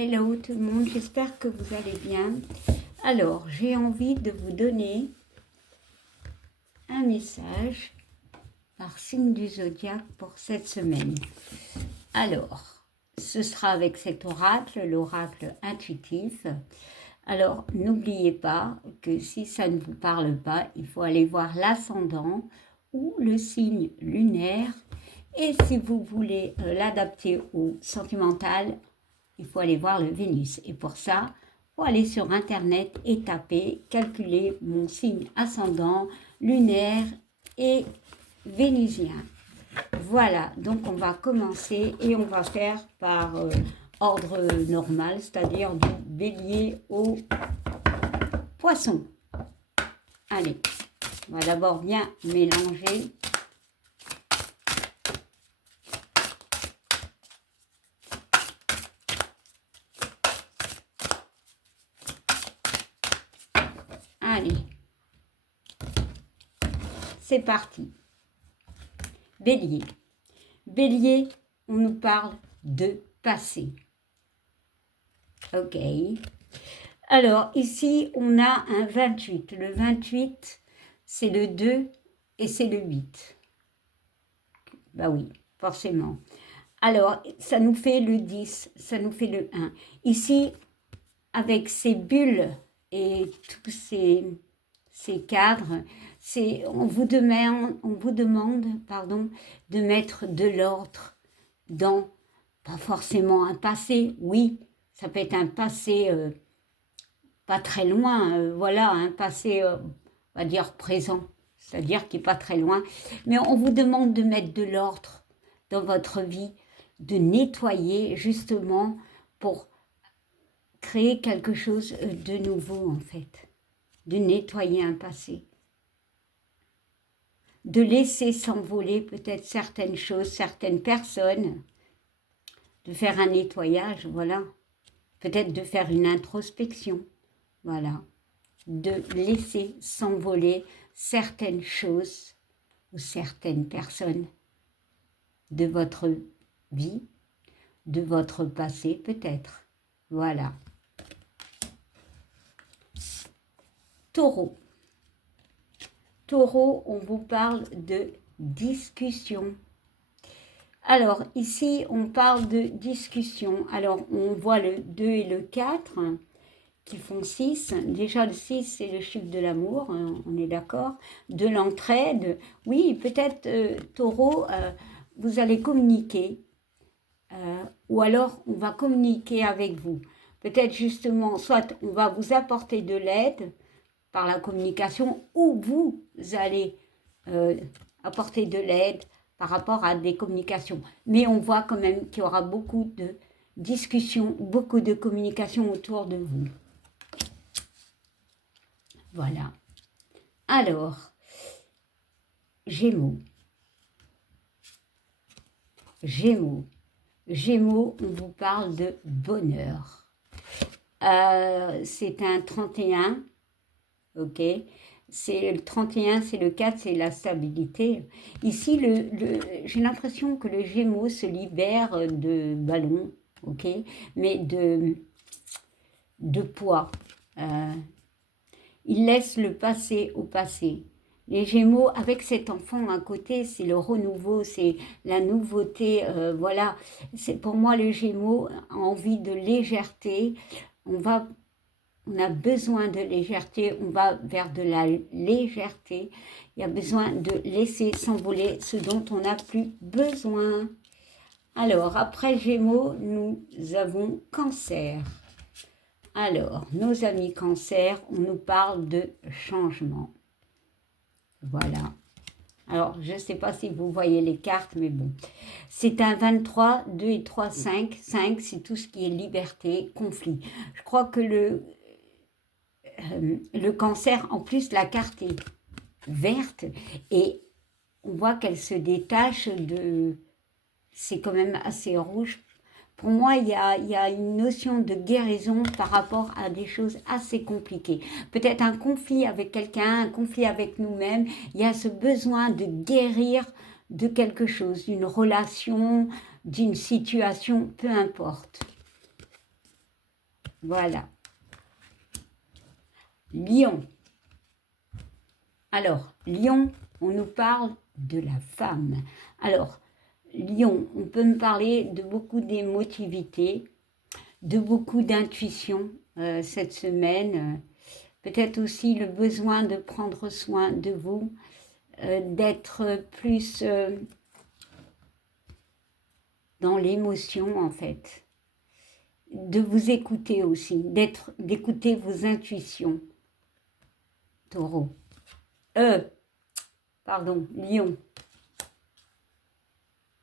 Hello tout le monde, j'espère que vous allez bien. Alors, j'ai envie de vous donner un message par signe du zodiaque pour cette semaine. Alors, ce sera avec cet oracle, l'oracle intuitif. Alors, n'oubliez pas que si ça ne vous parle pas, il faut aller voir l'ascendant ou le signe lunaire. Et si vous voulez l'adapter au sentimental, il faut aller voir le Vénus. Et pour ça, il faut aller sur Internet et taper, calculer mon signe ascendant, lunaire et vénusien. Voilà, donc on va commencer et on va faire par ordre normal, c'est-à-dire du bélier au poisson. Allez, on va d'abord bien mélanger. Allez, c'est parti. Bélier. Bélier, on nous parle de passé. Ok. Alors, ici, on a un 28. Le 28, c'est le 2 et c'est le 8. Bah oui, forcément. Alors, ça nous fait le 10, ça nous fait le 1. Ici, avec ces bulles et tous ces cadres, on vous demande de mettre de l'ordre dans, pas forcément un passé, oui, ça peut être un passé pas très loin, voilà, un passé, on va dire présent, c'est-à-dire qui n'est pas très loin, mais on vous demande de mettre de l'ordre dans votre vie, de nettoyer justement pour créer quelque chose de nouveau en fait, de nettoyer un passé, de laisser s'envoler peut-être certaines choses, certaines personnes, de faire un nettoyage, voilà, peut-être de faire une introspection, voilà, de laisser s'envoler certaines choses ou certaines personnes de votre vie, de votre passé peut-être, voilà. Taureau. Taureau, on vous parle de discussion. Alors, ici, on parle de discussion. Alors, on voit le 2 et le 4 qui font 6. Déjà, le 6, c'est le chiffre de l'amour, on est d'accord. De l'entraide. Oui, peut-être, Taureau, vous allez communiquer. Ou alors, on va communiquer avec vous. Peut-être justement, soit on va vous apporter de l'aide par la communication, ou vous allez apporter de l'aide par rapport à des communications. Mais on voit quand même qu'il y aura beaucoup de discussions, beaucoup de communication autour de vous. Voilà. Alors, Gémeaux. Gémeaux. Gémeaux, on vous parle de bonheur. C'est un 31, ok. C'est le 31, c'est le 4, c'est la stabilité. Ici, j'ai l'impression que le Gémeaux se libère de ballons, ok, mais de poids. Il laisse le passé au passé. Les Gémeaux, avec cet enfant à côté, c'est le renouveau, c'est la nouveauté. Voilà, c'est pour moi le Gémeaux a envie de légèreté. On a besoin de légèreté, on va vers de la légèreté. Il y a besoin de laisser s'envoler ce dont on n'a plus besoin. Alors, après Gémeaux, nous avons Cancer. Alors, nos amis Cancer, on nous parle de changement. Voilà. Alors, je ne sais pas si vous voyez les cartes, mais bon. C'est un 23, 2 et 3, 5. 5, c'est tout ce qui est liberté, conflit. Je crois que le Cancer, en plus, la carte est verte et on voit qu'elle se détache de... C'est quand même assez rouge. Pour moi, il y a une notion de guérison par rapport à des choses assez compliquées. Peut-être un conflit avec quelqu'un, un conflit avec nous-mêmes. Il y a ce besoin de guérir de quelque chose, d'une relation, d'une situation, peu importe. Voilà. Lion. Alors, Lion, on nous parle de la femme. Alors, Lion, on peut me parler de beaucoup d'émotivité, de beaucoup d'intuition cette semaine. Peut-être aussi le besoin de prendre soin de vous, d'être plus dans l'émotion en fait. De vous écouter aussi, d'écouter vos intuitions. Taureau. Pardon, Lion.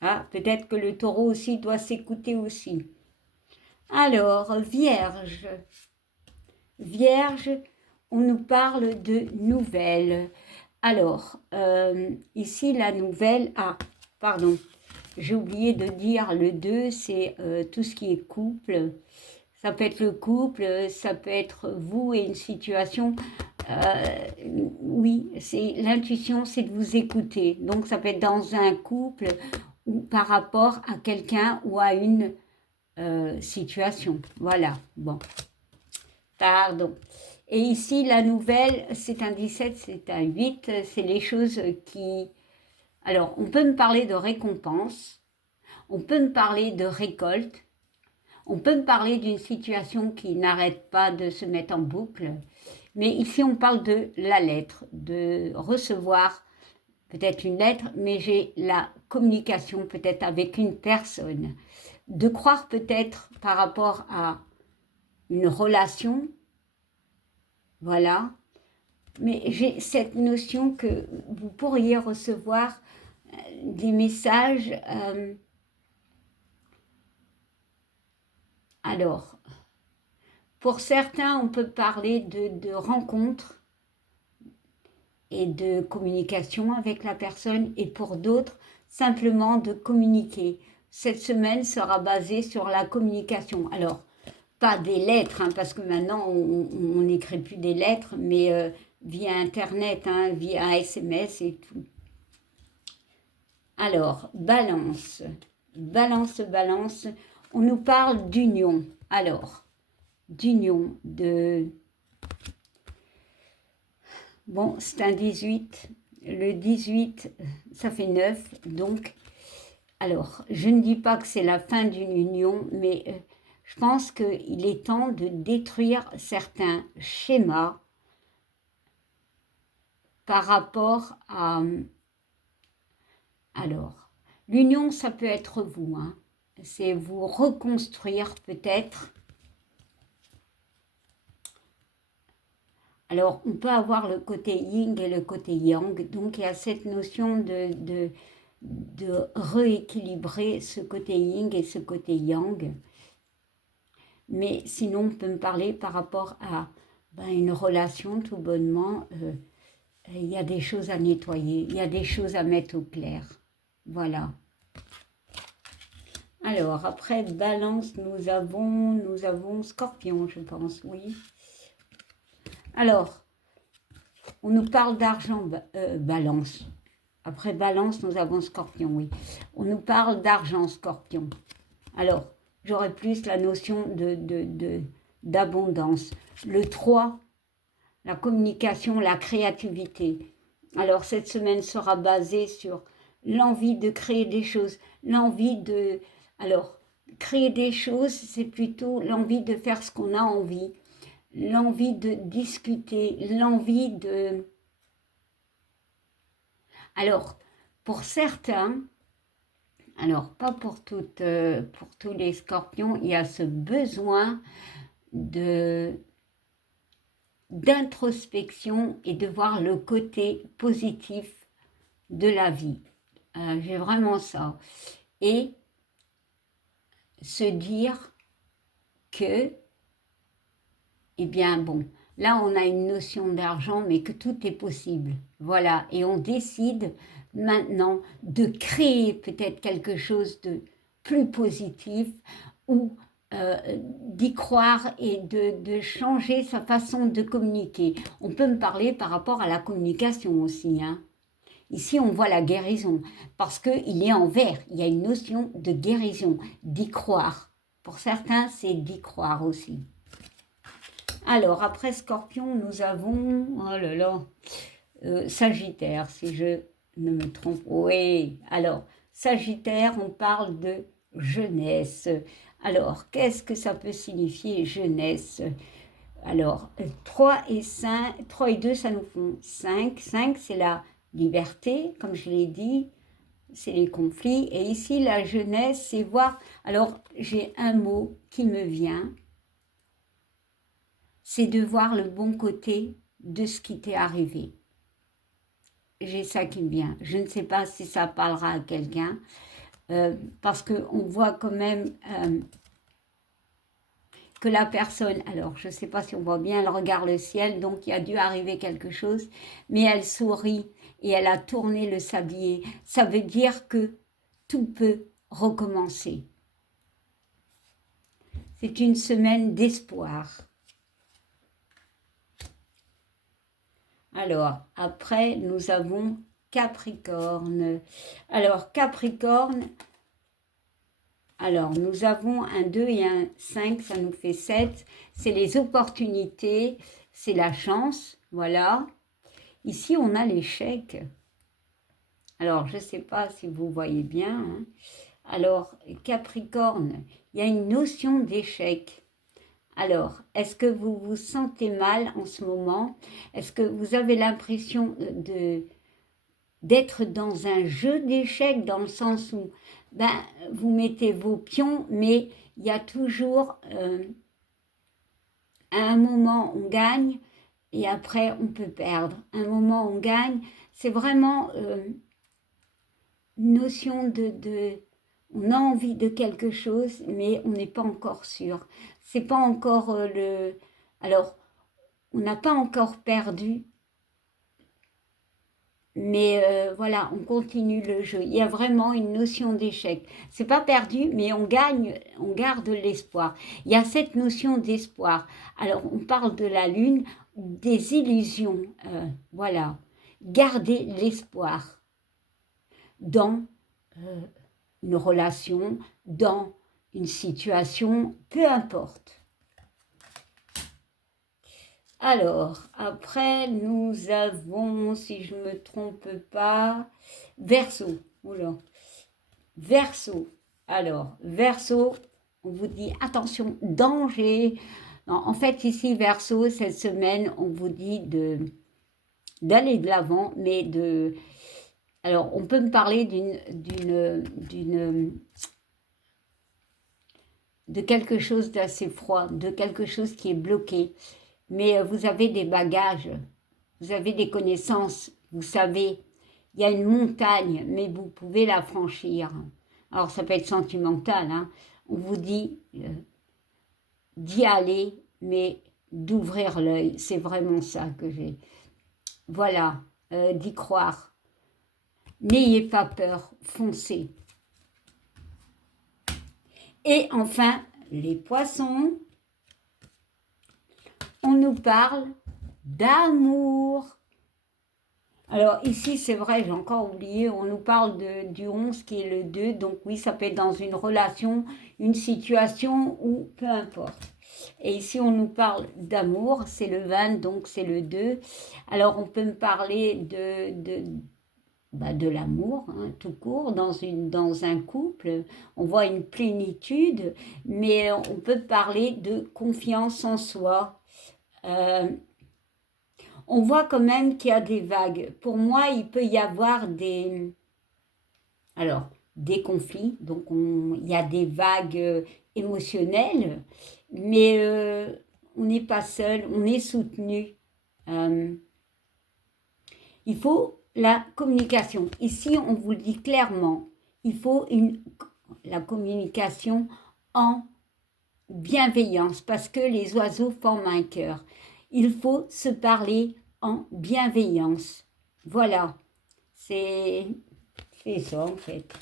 Ah, peut-être que le taureau aussi doit s'écouter aussi. Alors, Vierge. Vierge, on nous parle de nouvelles. Alors, ici, la nouvelle... Ah, pardon, j'ai oublié de dire le 2, c'est tout ce qui est couple. Ça peut être le couple, ça peut être vous et une situation... oui, c'est l'intuition, c'est de vous écouter. Donc, ça peut être dans un couple ou par rapport à quelqu'un ou à une situation. Voilà, bon. Pardon. Et ici, la nouvelle, c'est un 17, c'est un 8. C'est les choses qui... Alors, on peut me parler de récompense, on peut me parler de récolte, on peut me parler d'une situation qui n'arrête pas de se mettre en boucle. Mais ici, on parle de la lettre, de recevoir peut-être une lettre, mais j'ai la communication peut-être avec une personne. De croire peut-être par rapport à une relation, voilà. Mais j'ai cette notion que vous pourriez recevoir des messages. Alors, pour certains, on peut parler de rencontres et de communication avec la personne, et pour d'autres, simplement de communiquer. Cette semaine sera basée sur la communication. Alors, pas des lettres, hein, parce que maintenant, on n'écrit plus des lettres, mais via Internet, hein, via SMS et tout. Alors, Balance. Balance, Balance. On nous parle d'union. Alors, d'union, de... Bon, c'est un 18. Le 18, ça fait 9. Donc, alors, je ne dis pas que c'est la fin d'une union, mais je pense qu'il est temps de détruire certains schémas par rapport à... Alors, l'union, ça peut être vous, hein. C'est vous reconstruire peut-être. Alors, on peut avoir le côté yin et le côté yang, donc il y a cette notion de rééquilibrer ce côté yin et ce côté yang. Mais sinon, on peut me parler par rapport à une relation, tout bonnement. Il y a des choses à nettoyer, il y a des choses à mettre au clair. Voilà. Alors, après Balance, nous avons Scorpion, je pense, oui. Alors, on nous parle d'argent, Balance. Après Balance, nous avons Scorpion, oui. On nous parle d'argent, Scorpion. Alors, j'aurais plus la notion d'abondance. Le 3, la communication, la créativité. Alors, cette semaine sera basée sur l'envie de créer des choses, l'envie de... Alors, créer des choses, c'est plutôt l'envie de faire ce qu'on a envie, l'envie de discuter, l'envie de... Alors, pour certains, alors pas pour tous les scorpions, il y a ce besoin d'introspection et de voir le côté positif de la vie. J'ai vraiment ça. Et se dire que, eh bien bon, là on a une notion d'argent, mais que tout est possible. Voilà, et on décide maintenant de créer peut-être quelque chose de plus positif ou d'y croire et de changer sa façon de communiquer. On peut me parler par rapport à la communication aussi, hein. Ici, on voit la guérison, parce qu'il est en vert, il y a une notion de guérison, d'y croire. Pour certains, c'est d'y croire aussi. Alors, après Scorpion, nous avons, oh là là, Sagittaire, si je ne me trompe. Oui, alors, Sagittaire, on parle de jeunesse. Alors, qu'est-ce que ça peut signifier, jeunesse? Alors, 3 et 5, 3 et 2, ça nous font 5. 5, c'est la liberté, comme je l'ai dit, c'est les conflits. Et ici, la jeunesse, c'est voir... Alors, j'ai un mot qui me vient, c'est de voir le bon côté de ce qui t'est arrivé. J'ai ça qui me vient. Je ne sais pas si ça parlera à quelqu'un, parce qu'on voit quand même que la personne, alors je ne sais pas si on voit bien, elle regarde le ciel, donc il a dû arriver quelque chose, mais elle sourit et elle a tourné le sablier. Ça veut dire que tout peut recommencer. C'est une semaine d'espoir. Alors, après, nous avons Capricorne. Alors, Capricorne, alors nous avons un 2 et un 5, ça nous fait 7. C'est les opportunités, c'est la chance, voilà. Ici, on a l'échec. Alors, je ne sais pas si vous voyez bien. Hein. Alors, Capricorne, il y a une notion d'échec. Alors, est-ce que vous vous sentez mal en ce moment? Est-ce que vous avez l'impression d'être dans un jeu d'échecs dans le sens où ben, vous mettez vos pions, mais il y a toujours, à un moment, on gagne et après, on peut perdre. À un moment, on gagne. C'est vraiment une notion on a envie de quelque chose, mais on n'est pas encore sûr. C'est pas encore Alors, on n'a pas encore perdu, mais voilà, on continue le jeu. Il y a vraiment une notion d'échec. C'est pas perdu, mais on gagne, on garde l'espoir. Il y a cette notion d'espoir. Alors, on parle de la lune, des illusions. Voilà, garder l'espoir dans une relation, dans une situation, peu importe. Alors, après, nous avons, si je ne me trompe pas, Verseau. Oula. Verseau. Alors, Verseau, on vous dit, attention, danger. Non, en fait, ici, Verseau, cette semaine, on vous dit d'aller de l'avant, mais de... Alors, on peut me parler de quelque chose d'assez froid, de quelque chose qui est bloqué. Mais vous avez des bagages, vous avez des connaissances, vous savez, il y a une montagne, mais vous pouvez la franchir. Alors, ça peut être sentimental, hein. On vous dit d'y aller, mais d'ouvrir l'œil. C'est vraiment ça que j'ai. Voilà, d'y croire. N'ayez pas peur, foncez. Et enfin, les poissons, on nous parle d'amour. Alors ici, c'est vrai, j'ai encore oublié, on nous parle du 11 qui est le 2, donc oui, ça peut être dans une relation, une situation ou peu importe. Et ici, on nous parle d'amour, c'est le 20, donc c'est le 2. Alors, on peut me parler de l'amour, hein, tout court, dans un couple. On voit une plénitude, mais on peut parler de confiance en soi. On voit quand même qu'il y a des vagues. Pour moi, il peut y avoir des conflits. Donc, il y a des vagues émotionnelles, mais on n'est pas seul, on est soutenu. Il faut la communication. Ici, on vous le dit clairement, il faut la communication en bienveillance, parce que les oiseaux forment un cœur. Il faut se parler en bienveillance. Voilà, c'est ça en fait.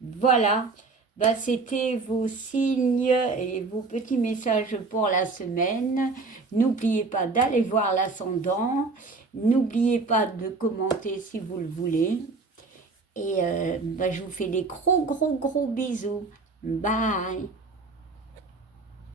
Voilà, bah, c'était vos signes et vos petits messages pour la semaine. N'oubliez pas d'aller voir l'ascendant. N'oubliez pas de commenter si vous le voulez. Et bah, je vous fais des gros bisous. Bye.